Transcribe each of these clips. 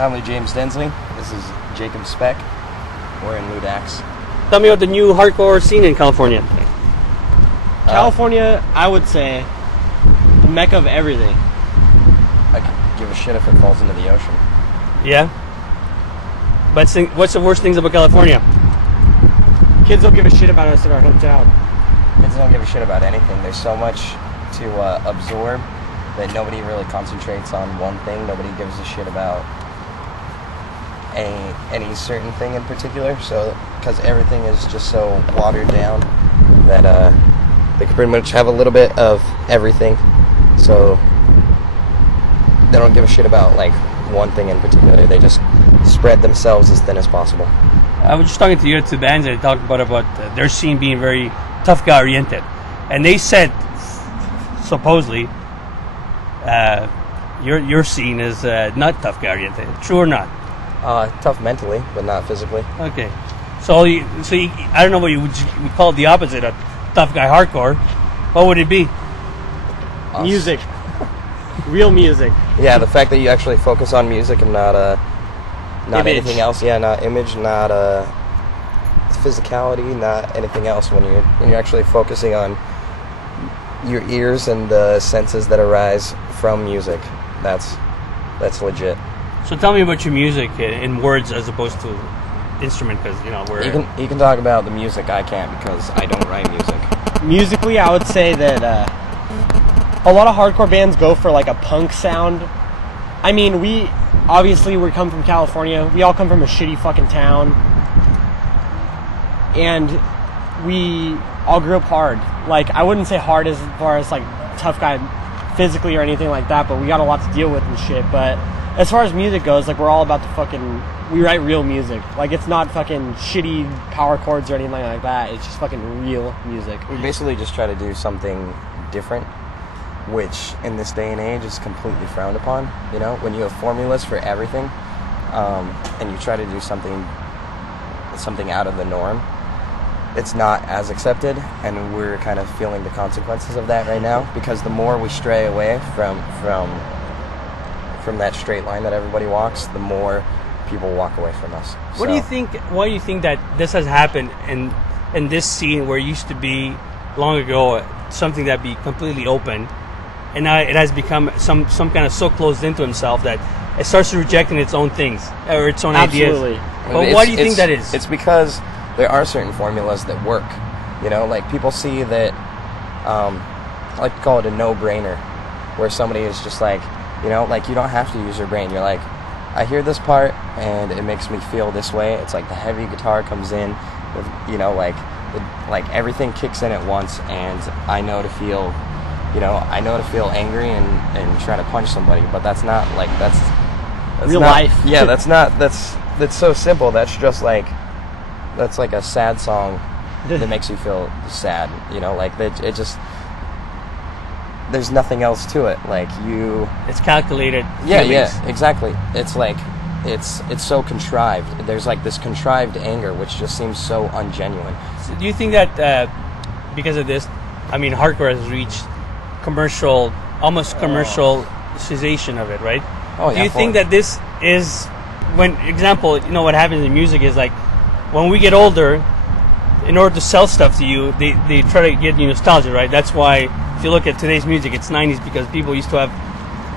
Tyler James Densley. This is Jacob Speck. We're in Lewd. Tell me about the new hardcore scene in California. California, I would say, the mecca of everything. I could give a shit if it falls into the ocean. Yeah? But what's the worst things about California? Kids don't give a shit about us in our hometown. Kids don't give a shit about anything. There's so much to absorb that nobody really concentrates on one thing. Nobody gives a shit about any certain thing in particular. So, because everything is just so watered down that they can pretty much have a little bit of everything. So they don't give a shit about like one thing in particular. They just spread themselves as thin as possible. I was just talking to your two bands and they talked about their scene being very tough guy oriented, and they said supposedly your scene is not tough guy oriented. True or not? Tough mentally, but not physically. Okay, so I don't know what you would call it, the opposite of tough guy hardcore. What would it be? Us. Music. Real music. Yeah, the fact that you actually focus on music and not anything else. Yeah, not image, not physicality, not anything else. When you're actually focusing on your ears and the senses that arise from music, that's legit. So tell me about your music in words as opposed to instrument, because we're you can talk about the music. I can't because I don't write music. Musically, I would say that a lot of hardcore bands go for like a punk sound. I mean, we come from California. We all come from a shitty fucking town, and we all grew up hard. Like, I wouldn't say hard as far as like tough guy physically or anything like that, but we got a lot to deal with and shit. But as far as music goes, like, we're all about we write real music. Like, it's not fucking shitty power chords or anything like that. It's just fucking real music. We basically just try to do something different, which in this day and age is completely frowned upon. When you have formulas for everything, and you try to do something out of the norm, it's not as accepted, and we're kind of feeling the consequences of that right now, because the more we stray away from that straight line that everybody walks, the more people walk away from us. What do you think? Why do you think that this has happened in this scene where it used to be long ago something that be completely open, and now it has become some kind of so closed into himself that it starts rejecting its own things or its own Absolutely. ideas? But why do you think that is? It's because there are certain formulas that work. Like people see that. I like to call it a no-brainer, where somebody is just like, like you don't have to use your brain. You're like, I hear this part and it makes me feel this way. It's like the heavy guitar comes in, like everything kicks in at once, and I know to feel angry and try to punch somebody. But that's not like that's real not, life. Yeah, that's so simple. That's like a sad song that makes you feel sad. It just. There's nothing else to it. It's calculated. Yeah, exactly. It's like it's so contrived. There's like this contrived anger which just seems so ungenuine. So do you think that because of this, hardcore has reached almost commercialization of it, right? Oh yeah. Do you think that this is what happens in music is like when we get older, in order to sell stuff to you, they try to get you nostalgia, right? That's why if you look at today's music, it's 90s because people used to have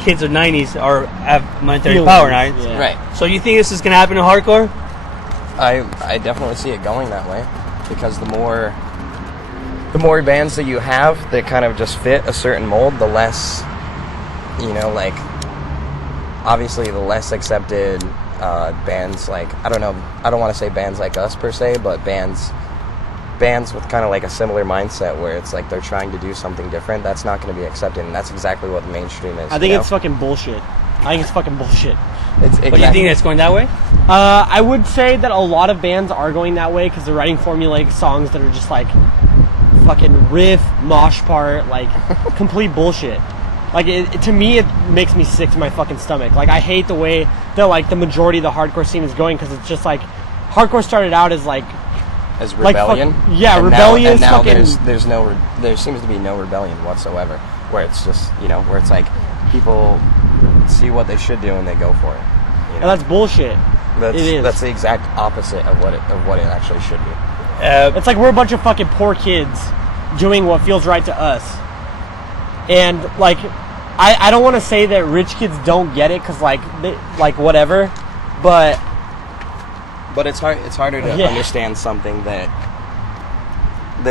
kids of 90s or have monetary power, right? Yeah. Right. So you think this is going to happen in hardcore? I definitely see it going that way, because the more bands that you have that kind of just fit a certain mold, the less, obviously the less accepted bands like, I don't want to say bands like us per se, but bands with kind of like a similar mindset where it's like they're trying to do something different, that's not going to be accepted, and that's exactly what the mainstream is. I think it's fucking bullshit. It's bullshit. But you think that's going that way? I would say that a lot of bands are going that way because they're writing formulaic songs that are just like fucking riff, mosh part, like complete bullshit. Like, to me, it makes me sick to my fucking stomach. Like, I hate the way that, like, the majority of the hardcore scene is going, because it's just, like, hardcore started out as, like... As rebellion? Like, yeah, rebellious fucking... there seems to be no rebellion whatsoever, where it's just, where it's like, people see what they should do and they go for it. You And know? that's bullshit. That's, it is. That's the exact opposite of what it actually should be. It's like we're a bunch of fucking poor kids doing what feels right to us. And like, I don't want to say that rich kids don't get it, because like whatever, but it's hard. It's harder to Yeah. understand something that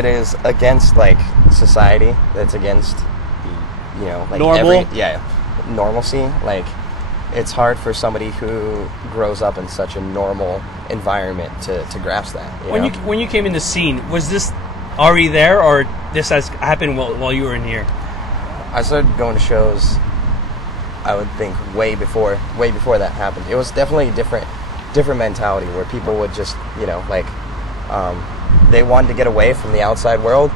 is against like society. That's against, you know, like Normal? normalcy. Like, it's hard for somebody who grows up in such a normal environment to grasp that. When you came in the scene, was this already there, or this has happened while you were in here? I started going to shows, I would think, way before that happened. It was definitely a different mentality, where people would just, you know, like, they wanted to get away from the outside world,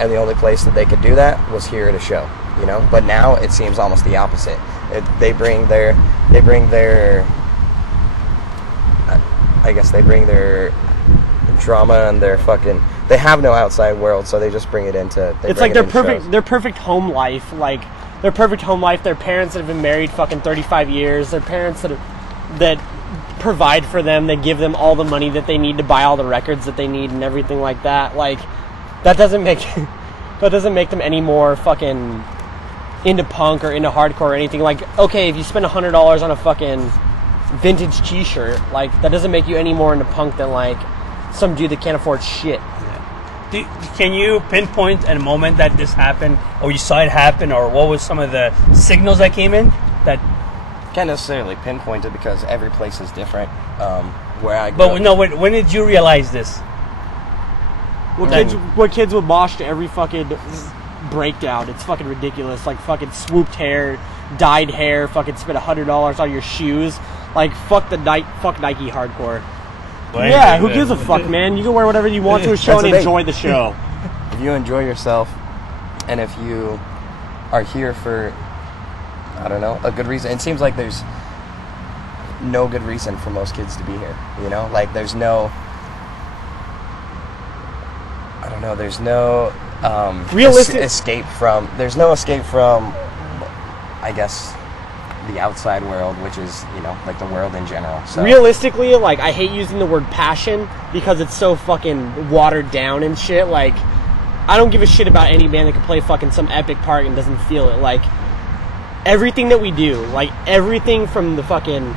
and the only place that they could do that was here at a show, you know. But now it seems almost the opposite. They bring their drama and their fucking. They have no outside world, so they just bring it into. it's like their perfect home life. Like, their perfect home life. Their parents that have been married fucking 35 years. Their parents that provide for them. They give them all the money that they need to buy all the records that they need and everything like that. Like, that doesn't make them any more fucking into punk or into hardcore or anything. Like, okay, if you spend $100 on a fucking vintage t-shirt, like, that doesn't make you any more into punk than like some dude that can't afford shit. Can you pinpoint a moment that this happened, or you saw it happen, or what was some of the signals that came in? That can't necessarily pinpoint it, because every place is different. Where I grew but up, no, when did you realize this? What kids would mosh to every fucking breakdown. It's fucking ridiculous. Like, fucking swooped hair, dyed hair, fucking spend $100 on your shoes. Like, fuck Nike hardcore. Yeah, who gives a fuck, man? You can wear whatever you want to a show and enjoy the show. If you enjoy yourself, and if you are here for, I don't know, a good reason. It seems like there's no good reason for most kids to be here, you know? Like, there's no, I don't know, there's no escape from, I guess, the outside world, which is, you know, like the world in general. So realistically, like, I hate using the word passion because it's so fucking watered down and shit. Like, I don't give a shit about any band that can play fucking some epic part and doesn't feel it. Like, everything that we do, like, everything from the fucking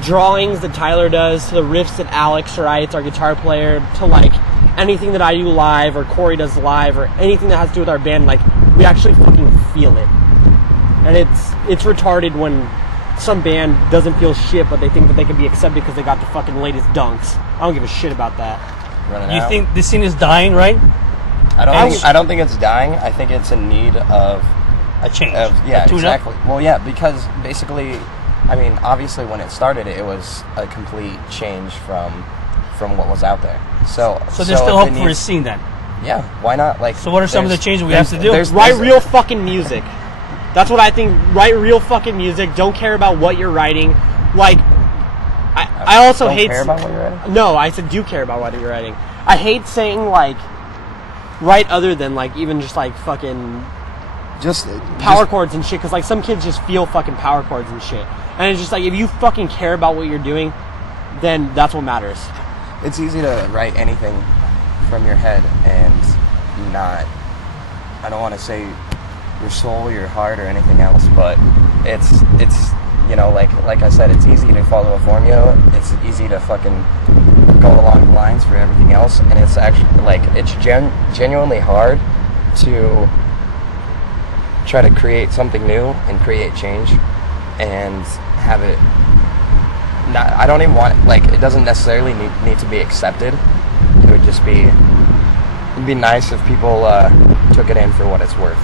drawings that Tyler does to the riffs that Alex writes, our guitar player, to like anything that I do live or Corey does live or anything that has to do with our band, like, we actually fucking feel it. And it's retarded when some band doesn't feel shit, but they think that they can be accepted because they got the fucking latest dunks. I don't give a shit about that. You think this scene is dying, right? I don't think it's dying. I think it's in need of a change. Yeah, exactly. Well, yeah, because basically, I mean, obviously when it started, it was a complete change from what was out there. So there's still hope for a scene then. Yeah, why not? Like, so what are some of the changes we have to do? Write real fucking music. That's what I think. Write real fucking music. Don't care about what you're writing. Like, I also hate. Care about what you're writing? No, I said do care about what you're writing. I hate saying like write other than like even just like fucking just power chords and shit. Because like some kids just feel fucking power chords and shit. And it's just like if you fucking care about what you're doing, then that's what matters. It's easy to write anything from your head and not. I don't want to say your soul, your heart, or anything else, but it's you know, like I said, it's easy to follow a formula. It's easy to fucking go along the lines for everything else, and it's actually like it's genuinely hard to try to create something new and create change and have it. I don't even want it, like, it doesn't necessarily need to be accepted. It would just be. It'd be nice if people took it in for what it's worth.